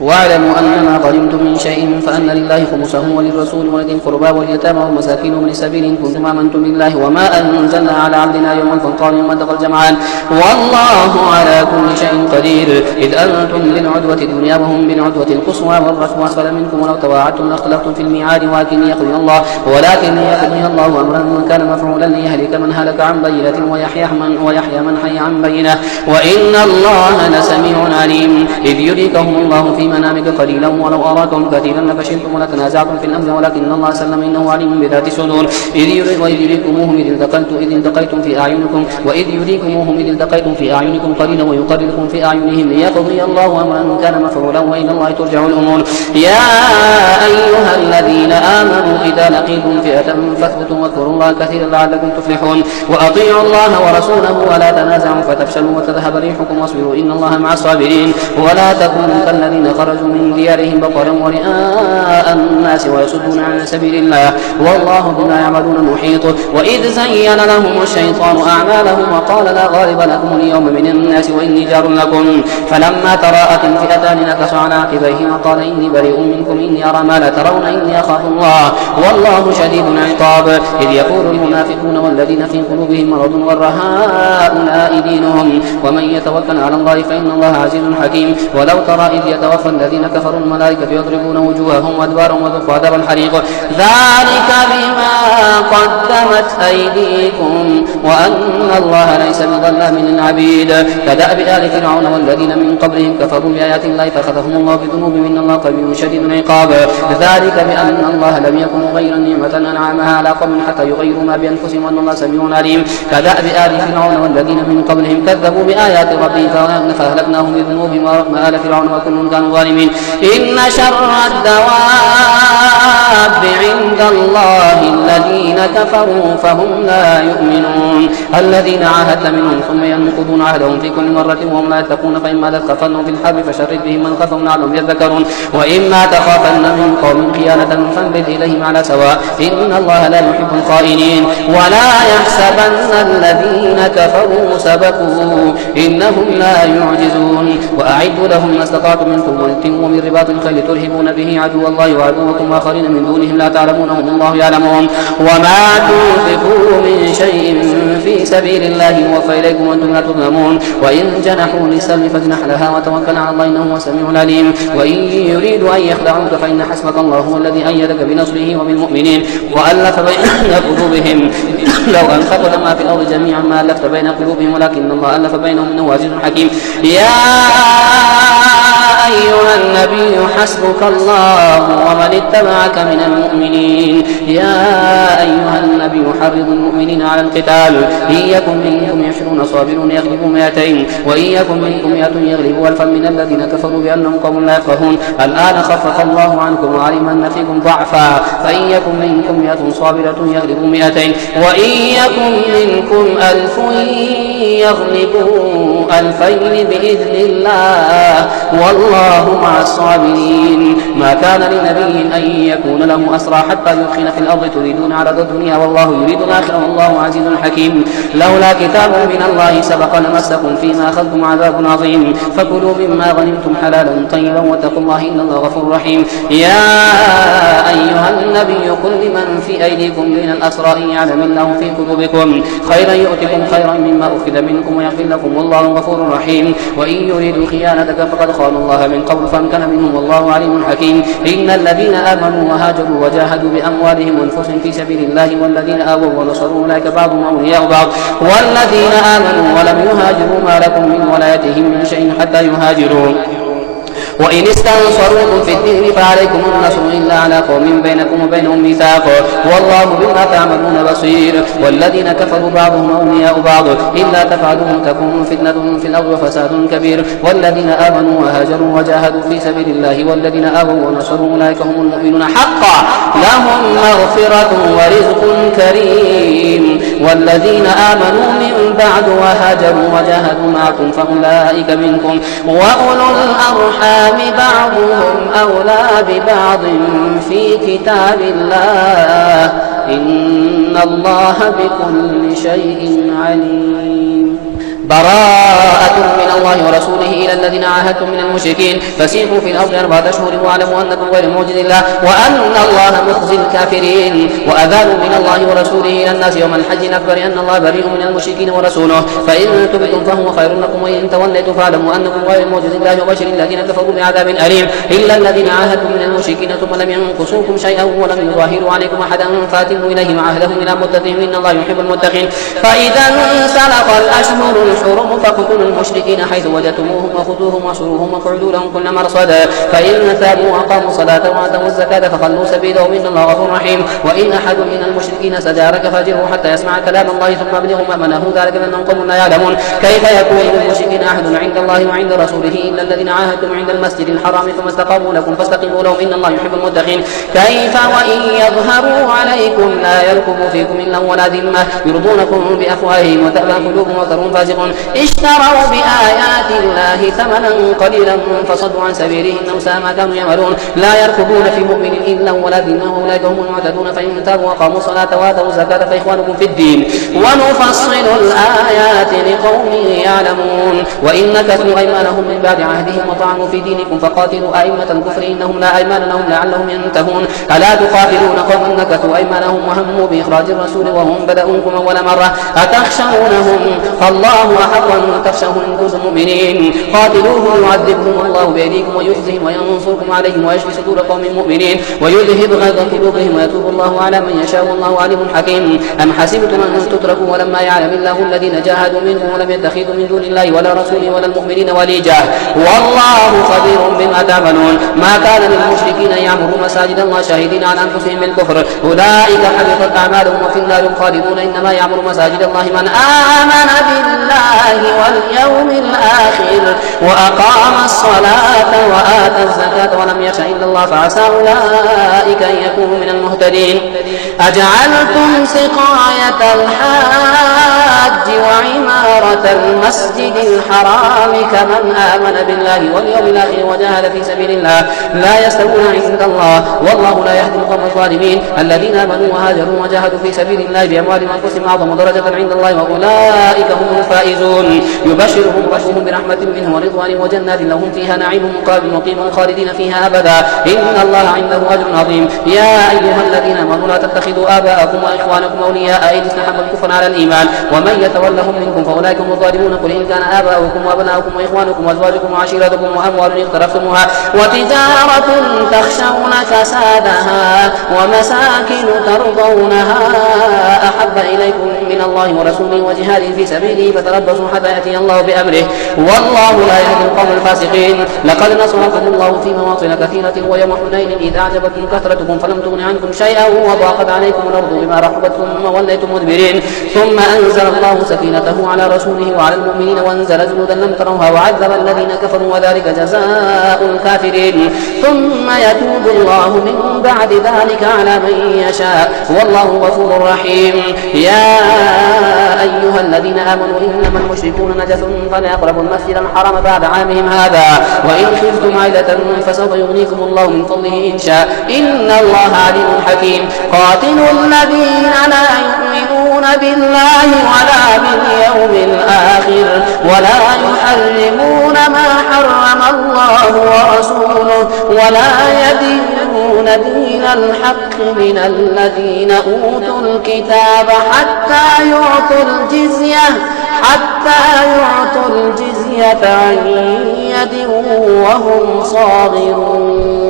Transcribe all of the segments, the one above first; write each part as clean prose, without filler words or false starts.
واعلموا أنما غنمتم من شيء فأن لله خمسه وللرسول ولذي القربى واليتامى والمساكين وابن السبيل إن كنتم آمنتم بالله وما أنزلنا على عبدنا يوم الفرقان يوم التقى الجمعان والله على كل شيء قدير. إذ أنتم بالعدوة الدنيا وهم بالعدوة القصوى والركب أسفل منكم ولو تواعدتم لاختلفتم في الميعاد ولكن يقضي الله أمرا كان مفعولا ليهلك من هلك عن بينة ويحيى من حي عن بينة وإن الله لسميع عليم. إذ يريكهم الله في منامك قليلا ولو أراكم كثيرا لفشلتم ولتنازعتم في الأمر ولكن الله سلم إنه عليم بذات الصدور. إذ يريكموهم إذ التقيتم في أعينكم قليلا ويقللكم في أعينهم ليقضي الله أمرا كان مفعولا وإلى الله ترجع الأمور. يا أيها الذين آمنوا إذا لقيتم فئة فاثبتوا واذكروا الله كثيرا لعلكم تفلحون وأطيعوا الله ورسوله ولا تنازعوا فتفشلوا وتذهب ريحكم واصبروا إن الله مع الصابرين. ولا تكونوا كالذين خرجوا من ديارهم بطرا ورئاء الناس ويصدون عن سبيل الله والله بما يعملون محيط. وإذ زين لهم الشيطان أعمالهم وقال لا غالب لكم اليوم من الناس وإني جار لكم فلما تراءت الفئتان نكص على عقبيه وقال إني بريء منكم إني أرى ما لا ترون إني أخاف الله والله شديد العقاب. إذ يقول المنافقون والذين في قلوبهم مرض غر هؤلاء دينهم ومن يتوكل على الله فإن الله عزيز حكيم. ولو ترى إذ يتوفى الذين كفروا الملائكة يضربون وجوههم وأدبارهم وذوقوا عذاب الحريق ذلك بما قدمت أيديكم وأن الله ليس بظلام للعبيد. كدأب آل فرعون والذين من قبلهم كفروا بآيات الله فأخذهم الله بذنوبهم إن الله قوي شديد العقاب. ذلك بأن الله لم يكن غير نعمة أنعمها على قوم حتى يغيروا ما بأنفسهم وأن الله سميع عليم. كدأب آل فرعون والذين من قبلهم كذبوا بآيات ربهم فأهلكناهم بذنوبهم وما آل فرعون وكل كانوا ظالمين. إن شر الدواب عند الله الذين كفروا فهم لا يؤمنون الذين عاهدت منهم ثم ينقضون عهدهم في كل مرة وهم لا يتقون فإما تثقفنهم في الحرب فشرد بهم من خلفهم لعلهم يذكرون وإما تخافن من قوم خيانة فانبذ إليهم على سواء إن الله لا يحب الخائنين. ولا يحسبن الذين كفروا سبقوا إنهم لا يعجزون. وأعدوا لهم ما استطعتم من قوة ومن رباط الخيل ترهبون به عدو الله وعدوكم وآخرين من دونهم لا تعلمونهم الله يعلمون. وما تنفقوا من شيء في سبيل الله يوفى إليكم وأنتم لا تظلمون. وإن جنحوا للسلم فاجنح لها وتوكل على الله إنه هو السميع العليم. وإن يريدوا أن يخدعوك فإن حسبك الله هو الذي أيدك بنصره وبالمؤمنين وألف بين قلوبهم لو أنفقت ما في الأرض جميعا ما ألفت بين قلوبهم ولكن الله ألف بينهم إنه عزيز حكيم. يا أيها النبي حسبك الله ومن اتبعك من المؤمنين. يا أيها النبي حرض المؤمنين على القتال إن يكن منكم 20 صابرون يغلبوا 200 وإن يكن منكم 100 يغلبوا 1000 من الذين كفروا بأنهم قوم لا يفقهون. الآن خفف الله عنكم وعلم أن فيكم ضعفا فإن يكن منكم 100 صابرة يغلبوا 200 وإن يكن منكم 1000 يغلبوا 2000 بإذن الله والله مع الصابرين. ما كان لنبي أن يكون له أسرى حتى يدخن في الأرض تريدون عرض الدنيا والله يريد الآخرة والله عزيز حكيم. لولا كتاب من الله سبق لمسكم فيما أخذتم عذاب عظيم فكلوا مما غنمتم حلالا طيبا واتقوا الله إن الله غفور رحيم. يا أيها النبي قل لمن في أيديكم من الأسرى إن يعلم الله في قلوبكم خيرا يؤتكم خيرا مما أخذ منكم ويغفر لكم والله غفور رحيم. وإن يريدوا خيانتك فقد خانوا الله من قبل فامكن منهم والله عليم حكيم. إن الذين آمنوا وهاجروا وجاهدوا بأموالهم وأنفسهم في سبيل الله والذين آووا ونصروا أولئك بعضهم أولياء بعض والذين آمنوا ولم يهاجروا ما لكم من ولايتهم من شيء حتى يهاجروا. وإن استنصروكم في الدين فعليكم النصر إلا على قوم بينكم وبينهم ميثاق والله بما تعملون بصير. والذين كفروا بعضهم أولياء بعض إلا تفعلوا تكون فتنة في الأرض وفساد كبير. والذين آمنوا وهاجروا وجاهدوا في سبيل الله والذين آووا ونصروا أولئك هم المؤمنون حقا لهم مغفرة ورزق كريم. والذين آمنوا من بعد وهاجروا وجاهدوا معكم فأولئك منكم وأولو الأرحام بعضهم أولى ببعض في كتاب الله إن الله بكل شيء عليم. براءة من الله ورسوله إلى الذين عاهدتم من المشركين فسيحوا في الأرض 4 أشهر واعلموا أنكم غير معجز الله وأن الله مخزي الكافرين. وأذان من الله ورسوله إلى الناس يوم الحج الأكبر أن الله بريء من المشركين ورسوله فإن تبتم فهو خير لكم وإن توليتم فاعلموا أنكم غير معجز الله وبشر الذين كفروا بعذاب أليم إلا الذين عاهدتم من المشركين ثم لم ينقصوكم شيئا ولم يظاهروا عليكم أحدا فاتموا إليهم عهدهم إلى مدتهم إن الله يحب المتقين. فإذا انسلخ الأشهر الحرم فاقتلوا المشركين حيث وجدتموهم وخذوهم واحصروهم واقعدوا لهم كل مرصد فإن ثابوا وأقاموا الصلاة وآتوا الزكاة فخلوا سبيلهم إن الله غفور رحيم. وإن أحد من المشركين استجارك فأجره حتى يسمع كلام الله ثم أبلغه مأمنه ذلك بأنهم قوم لا يعلمون. كيف يكون للمشركين أحد عند الله وعند رسوله إلا الذين عاهدتم عند المسجد الحرام ثم استقاموا لكم فاستقيموا لهم إن الله يحب المتقين. كيف وإن يظهروا عليكم لا يرقبوا فيكم إلا ولا ذمة يرضونكم بأفواههم وتأبى قلوبهم وترهم فاسقون اشتروا بآيات الله ثمنا قليلا فصدوا عن سبيله إنهم ساء ما كانوا يعملون. لا يرقبون في مؤمن إلا ولا ذمة وأولئك هم المعتدون. فإن تابوا وأقاموا الصلاة وآتوا الزكاة فإخوانكم في الدين ونفصل الآيات لقوم يعلمون. وإن نكثوا أيمانهم من بعد عهدهم وطعنوا في دينكم فقاتلوا أئمة الكفر إنهم لا أيمان لهم لعلهم ينتهون. ألا تقاتلون قوما نكثوا أيمانهم وهموا بإخراج الرسول وهم بدأوكم أول مرة أتخشونهم فالله أحق أن تخشوه إن كنتم مؤمنين. قاتلوهم يعذبهم الله بأيديكم ويخزهم وينصركم عليهم ويشفي صدور قوم مؤمنين ويذهب غيظ قلوبهم ويتوب الله على من يشاء والله عليم حكيم. أم حسبتم أن تتركوا ولما يعلم الله الذين جاهدوا منكم ولم يتخذوا من دون الله ولا رسوله ولا المؤمنين وليجا والله خبير بما تعملون. ما كان للمشركين أن يعمروا مساجد الله شاهدين على أنفسهم بالكفر أولئك حبطت أعمالهم وفي النار خالدون. إنما يعمر مساجد الله من آمن بالله واليوم الآخر وأقام الصلاة وآتى الزكاة ولم يخش إلا الله فعسى أولئك أن يكونوا من المهتدين. أجعلتم سقاية الحاج وعمارة المسجد الحرام كمن آمن بالله واليوم الآخر وجاهد في سبيل الله لا يستوون عند الله والله لا يهدي القوم الظالمين. الذين آمنوا وهاجروا وجاهدوا في سبيل الله بأموالهم وأنفسهم أعظم درجة عند الله وأولئك هم الفائزون. يبشرهم ربهم برحمة منه ورضوان وجنات لهم فيها نعيم مقيم خالدين فيها أبدا إن الله عنده أجر عظيم. يا أيها الذين آمنوا لا تتخذوا آباءكم وإخوانكم أولياء إن استحبوا الكفر على الإيمان ومن يتولهم منكم فأولئك هم الظالمون. قل إن كان آباؤكم وأبناؤكم وإخوانكم وأزواجكم وعشيرتكم وأموال اقترفتموها وتجارة تخشون كسادها ومساكن ترضونها أحب إليكم من الله ورسوله وجهاد في سبيله فتربصوا حتى يأتي الله بأمره والله لا يهدي القوم الفاسقين. لقد نصركم الله في مواطن كثيرة ويوم حنين إذ أعجبتكم كثرتكم فلم تغن عنكم شيئا وضاقت عليكم الأرض بما رحبت ثم وليتم مدبرين ثم أنزل الله سكينته على رسوله وعلى المؤمنين وأنزل جنودا لم تروها وعذب الذين كفروا وذلك جزاء الكافرين. ثم يتوب الله من بعد ذلك على من يشاء والله غفور رحيم. يا أيها الذين آمنوا إنما المشركون نجس فلا يقربوا المسجد الحرام بعد عامهم هذا وإن خفتم عيلة فسوف يغنيكم الله من فضله إن شاء إن الله عليم حكيم. قاتلوا الذين لا يؤمنون بالله ولا باليوم الآخر ولا يحرمون ما حرم الله ورسوله ولا يدينون دين الحق من الذين أوتوا الكتاب حتى يعطوا الجزية عن يد وهم صاغرون.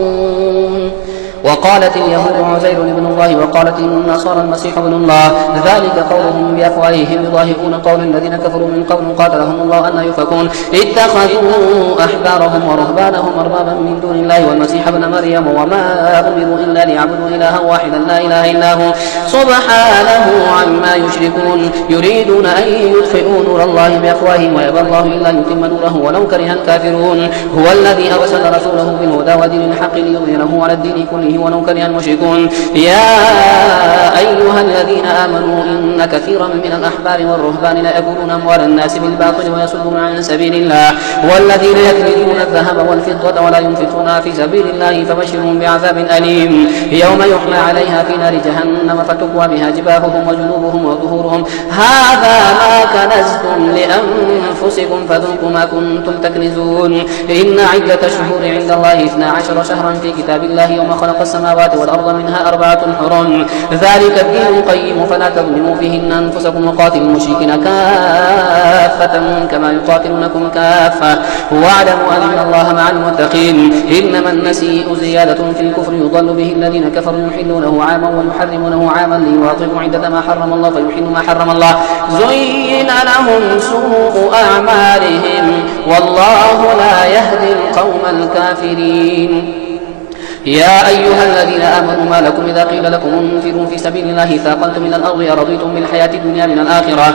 وقالت اليهود عزير ابن الله وقالت النصارى المسيح ابن الله ذلك قولهم بأفواههم يضاهئون قول الذين كفروا من قبل قاتلهم الله أن يؤفكون. اتخذوا أحبارهم ورهبانهم أربابا من دون الله والمسيح ابن مريم وما أمروا إلا ليعبدوا إلها واحدا لا إله إلا هو سبحانه عما يشركون. يريدون أن يطفئوا نور الله بأفواههم ويأبى الله إلا يتم نوره ولو كره الكافرون. هو الذي أرسل رسوله بالهدى ودين الحق ليظهره على الدين كله دونه ولو كره المشركون. يا أيها الذين آمنوا إن كثيرا من الأحبار والرهبان لا يأكلون أموال الناس بالباطل ويصدون عن سبيل الله والذين يكنزون الذهب والفضة ولا ينفقونها في سبيل الله فبشرهم بعذاب أليم يوم يحمى عليها في نار جهنم فتكوى بها جباههم وجنوبهم وظهورهم هذا ما كنزتم لأنفسكم فذوقوا ما كنتم تكنزون. إن عدة الشهور عند الله 12 شهرا في كتاب الله يوم خلق السماوات والأرض منها 4 حرم ذلك الدين القيم فلا تظلموا فيهن أنفسكم وقاتلوا المشركين كافة كما يقاتلونكم كافة واعلموا أن الله مع المتقين. إنما النسيء زيادة في الكفر يضل به الذين كفروا يحلونه عاما ويحرمونه عاما ليواطئوا عدة ما حرم الله فيحلوا ما حرم الله زين لهم سوء أعمالهم والله لا يهدي القوم الكافرين. يا أيها الذين آمنوا ما لكم إذا قيل لكم انفروا في سبيل الله ثاقلتم من الأرض أرضيتم بالحياة الدنيا من الآخرة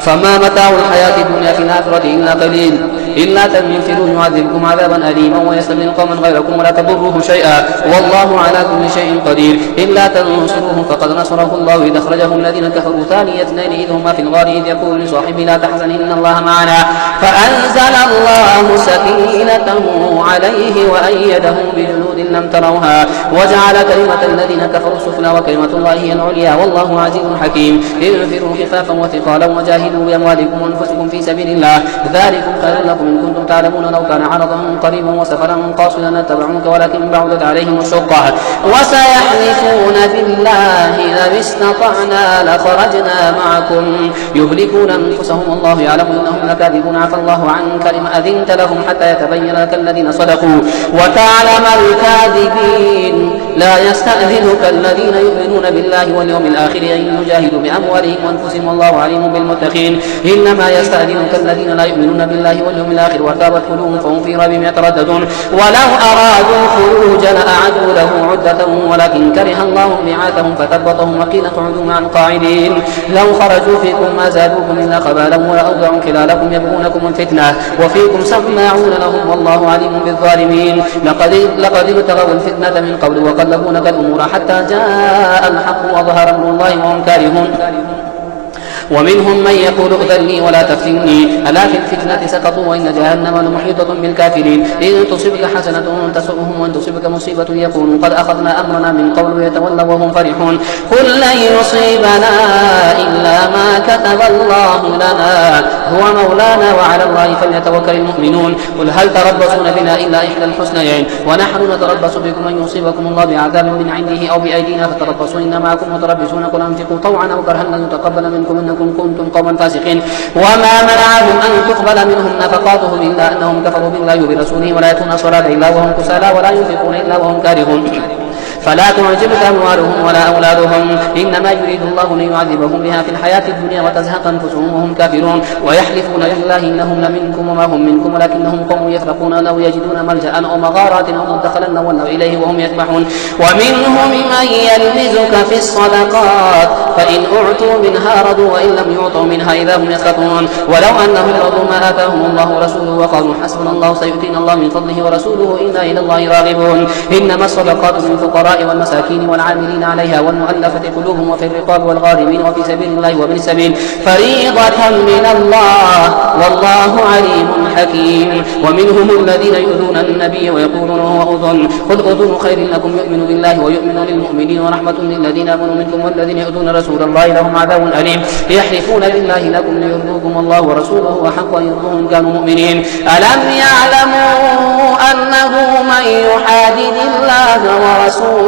فما متاع الحياة الدنيا في الآخرة إلا قليل إلا تنفروا يعذبكم عذابا أليما ويستبدل قوما غيركم ولا تضروه شيئا والله على كل شيء قدير. إلا تنصروه فقد نصره الله إذ أخرجه الذين كفروا ثاني اثنين إذ هما في الغار إذ يقول لصاحبه لا تحزن إن الله معنا فأنزل الله سكينته عليه وأيده بجنود لم تروها وجعل كلمة الذين كفروا السفلى وكلمة الله هي العليا والله عزيز حكيم. انفروا خفافا وثقالا وجاهدوا بأموالكم وأنفسكم في سبيل الله ذلكم خير لكم إن كنتم تعلمون لو كان عرضا قريبا وسفرا قاصدا لاتبعوك ولكن بعدت عليهم الشقة وسيحلفون بالله لو استطعنا لخرجنا معكم يهلكون أنفسهم والله يعلم إنهم لكاذبون عفى الله عنك لما أذنت لهم حتى يتبين لك الذين صدقوا وتعلم الكاذبين. لا يستأذنك الذين يؤمنون بالله واليوم الآخر أن يجاهدوا بأموالهم وأنفسهم والله عليم بالمتقين. إنما يستأذنك الذين لا يؤمنون بالله واليوم الآخر وارتابت قلوبهم فهم في ريبهم يترددون ولو أرادوا الخروج لأعدوا له عدة ولكن كره الله بعاثهم فثبطهم وقيل اقعدوا مع القاعدين. لو خرجوا فيكم ما زادوكم إلا خبالا ولأوضعوا خلالكم يبغونكم الفتنة وفيكم سماعون لهم والله عليم بالظالمين. لقد ابتغوا الفتنة من قبل وقلبوا لك الأمور حتى جاء الحق وظهر أمر الله وهم كارهون. ومنهم من يقول ائذن لي ولا تفتني ألا في الفتنة سقطوا وإن جهنم لمحيطة بالكافرين. إن تصبك حسنة تسؤهم وإن تصبك مصيبة يقولوا قد أخذنا أمرنا من قبل ويتولوا وهم فرحون. قل لن يصيبنا إلا ما كتب الله لنا هو مولانا وعلى الله فليتوكل المؤمنون. قل هل تربصون بنا إلا إحدى الحسنيين ونحن نتربص بكم أن يصيبكم الله بعذاب من عنده أو بأيدينا فتربصوا إن معكم متربصون. قل أنفقوا طوعا أو كرها لن يتقبل منكم إنكم كنتم قوما فاسقين. وما منعهم أن تقبل منهم نفقاتهم إلا أنهم كفروا بالله وبرسوله ولا يأتون الصلاة إلا وهم كسالى ولا ينفقون إلا وهم كارهون. فلا تعجبك أموالهم ولا أولادهم إنما يريد الله ليعذبهم بها في الحياة الدنيا وتزهق أنفسهم وهم كافرون ويحلفون بالله إنهم لمنكم وما هم منكم ولكنهم قوم يفرقون لو يجدون ملجأ أو مغارات أو مدخلا ولوا إليه وهم يجمحون. ومنهم من يلمزك في الصدقات فإن أعطوا منها رضوا وإن لم يعطوا منها إذا هم يسخطون. ولو أنهم رضوا ما آتاهم الله ورسوله وقالوا حسبنا الله سيؤتينا الله من فضله ورسوله إنا إلى الله راغبون. إنما الصدقات للفقراء والمساكين والعاملين عليها والمؤلفة قلوبهم وفي الرقاب والغارمين وفي سبيل الله وابن السبيل فريضة من الله والله عليم حكيم. ومنهم الذين يؤذون النبي ويقولون هو أذن قل أذن خير لكم يؤمن بالله ويؤمن للمؤمنين ورحمة للذين آمنوا منكم والذين يؤذون رسول الله لهم عذاب أليم. يحلفون بالله لكم ليرضوكم الله ورسوله وحق أن يرضوه إن كانوا مؤمنين. ألم يعلموا أنه من يحادد الله ورسوله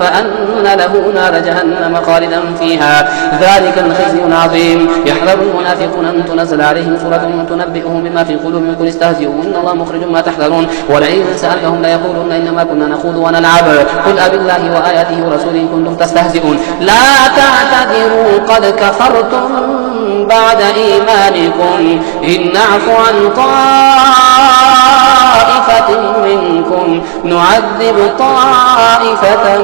فأن له نار جهنم خالدا فيها ذلك الخزي العظيم. يحذر المنافقون أن تنزل عليهم سورة تنبئهم بما في قلوبهم قل استهزئوا إن الله مخرج ما تحذرون. ولئن سألتهم ليقولون إنما كنا نخوض ونلعب قل أبالله وآياته ورسوله كنتم تستهزئون لا تعتذروا قد كفرتم بعد إيمانكم إن نعفو عن طائفة منكم نعذب طائفة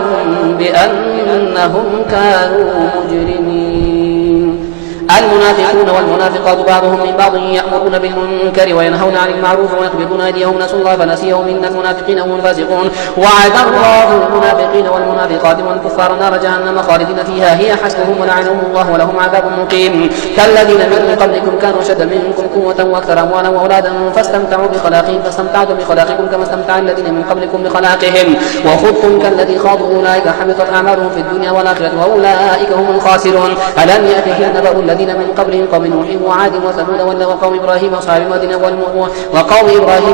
بأنهم كانوا مجرمين. المنافقون والمنافقات بعضهم من بعض يأمرون بالمنكر وينهون عن المعروف ويقبضون أيديهم، نسوا الله فنسيهم إن المنافقين هم الفاسقون. وعد الله المنافقين والمنافقات والكفار نار جهنم خالدين فيها هي حسبهم ولعنهم الله ولهم عذاب مقيم. كالذين من قبلكم كانوا أشد منكم قوة وأكثر أموالا وأولادا فاستمتعوا بخلاقهم فاستمتعتم بخلاقكم كما استمتع الذين من قبلكم بخلاقهم وخذتم كالذي خاضوا أولئك حبطت أعمالهم في الدنيا والآخرة وأولئك هم الخاسرون. ألم يأتهم نبأ الذين من قبلهم قوم نوح وعاد وثمود وقوم إبراهيم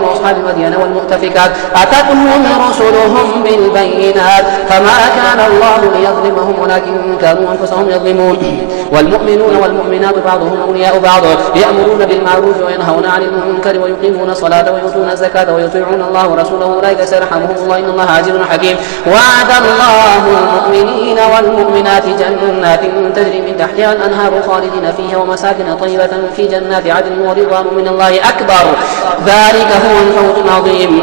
وأصحاب مدين والمؤتفكات أتتهم رسلهم بالبينات فما كان الله ليظلمهم ولكن كانوا أنفسهم يظلمون. والمؤمنون والمؤمنات بعضهم أولياء بعض يأمرون بالمعروف وينهون عن المنكر ويقيمون الصلاة ويؤتون الزكاة ويطيعون الله ورسوله أولئك سيرحمهم الله إن الله عزيز حكيم. وعد الله المؤمنين والمؤمنات جنات تجري من تحتها الأنهار خالدين فيها ومساكن طيبة في جنات عدن ورضوان من الله أكبر ذلك هو الفوز العظيم.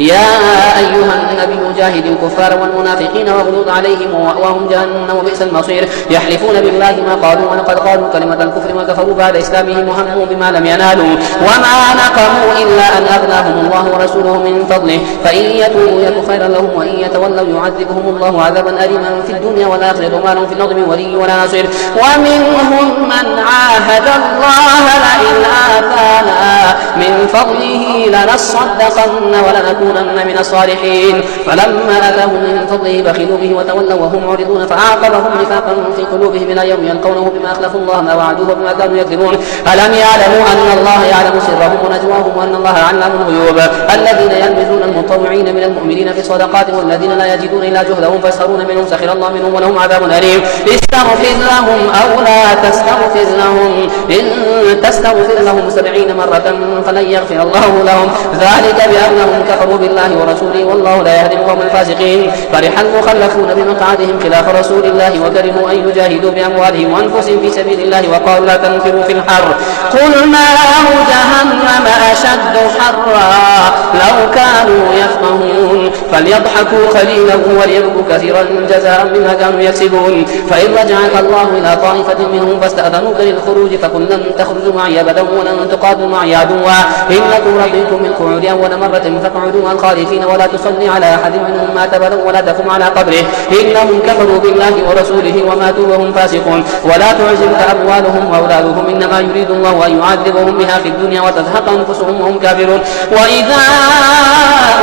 يا أيها النبي جاهد الكفار والمنافقين واغلظ عليهم ومأواهم جهنم وبئس المصير. يحلفون بالله ما قالوا ولقد قالوا كلمة الكفر وكفروا بعد إسلامهم وهموا بما لم ينالوا وما نقموا إلا أن أغناهم الله ورسوله من فضله فإن يتوبوا يك خيرا لهم وإن يتولوا يعذبهم الله عذابا أليما في الدنيا والآخرة وما لهم في الأرض من ولي ولا نصير. ومنهم من عاهد الله لئن آتانا من فضله لنصدقن ولنكونن من الصالحين فلما أتاهم من فضله بخلوا به وتولوا وهم معرضون فأعقبهم نفاقا في قلوبهم إلى يوم يلقونه بما أخلفوا الله ما وعدوه وبما كانوا يكذبون. ألم يعلموا أن الله يعلم سرهم ونجواهم وأن الله علام الغيوب. الذين يلمزون المطوعين من المؤمنين في الصدقات والذين لا يجدون إلا جهدهم فيسخرون منهم سخر الله منهم ولهم عذاب أليم. استغفر لهم أو لا تستغفر لهم إن تستغفر لهم 70 مرة فلن يغفر الله لهم ذلك بأنهم كفروا بالله ورسوله والله لا يهدي القوم الفاسقين. فرح المخلفون بمقعدهم خلاف رسول الله وكرهوا أن يجاهدوا بأموالهم وأنفسهم في سبيل الله وقالوا لا تنفروا في الحر قل نار جهنم أشد حرا لو كانوا يفقهون فليضحكوا قليلا وليبكوا كثيرا جزاء بما كانوا يكسبون. فإن رجعك الله إلى طائفة منهم فاستأذنوك للخروج فقل لن تخرجوا معي أبدا ولن تقاتلوا معي عدوا إنكم رضيتم بالقعود أول مرة فاقعدوا مع الخالفين ولا تصلي على أحد منهم مات أبدا ولا تقم على قبره إنهم كفروا بالله ورسوله وماتوا وهم فاسقون. ولا تعجبك أموالهم وأولادهم إنما يريد الله أن يعذبهم بها في الدنيا وتزهق أنفسهم وهم كافرون. وإذا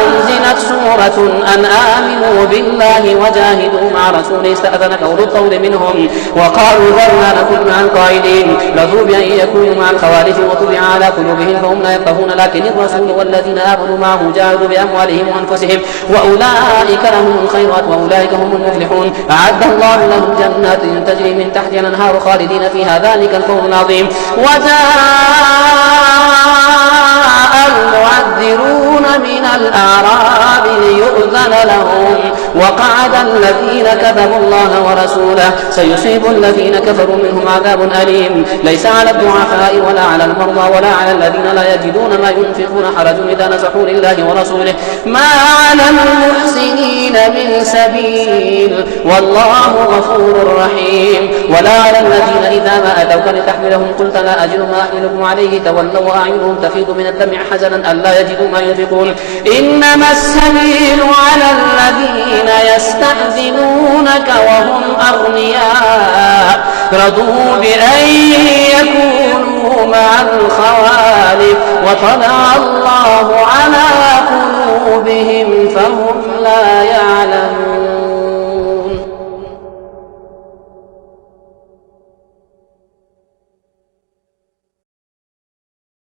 أنزلت سورة أن آمنوا بالله وجاهدوا مع رسوله استأذنك أولو الطول منهم وقالوا ذرنا نكن مع القائلين رضوا بأن يكونوا مع الخوارج وطبع على قلوبهم فهم لا يفقهون لكن الرسول والذين آمنوا معه جاهدوا بأموالهم وأنفسهم وأولئك لهم الخيرات وأولئك هم المفلحون. أعد الله لهم جنات تجري من تحتها الأنهار خالدين فيها ذلك الفوز العظيم. وجاء المعذرون من الأعراب ليؤذن لهم وقعد الذين كذبوا الله ورسوله سيصيب الذين كفروا منهم عذاب أليم. ليس على الضعفاء ولا على المرضى ولا على الذين لا يجدون ما ينفقون حرج إذا نصحوا لله ورسوله ما على المحسنين من سبيل والله غفور رحيم. ولا على الذين إذا ما أتوك لتحملهم قلت لا أجد ما أحملكم عليه تولوا وأعينهم تفيض من الدمع حزنا ألا يجدوا ما ينفقون. إنما السبيل على الذين يستأذنونك وهم أغنياء رضوا بأن يكونوا مع الخوالف وطلع الله على قلوبهم فهم لا يعلمون.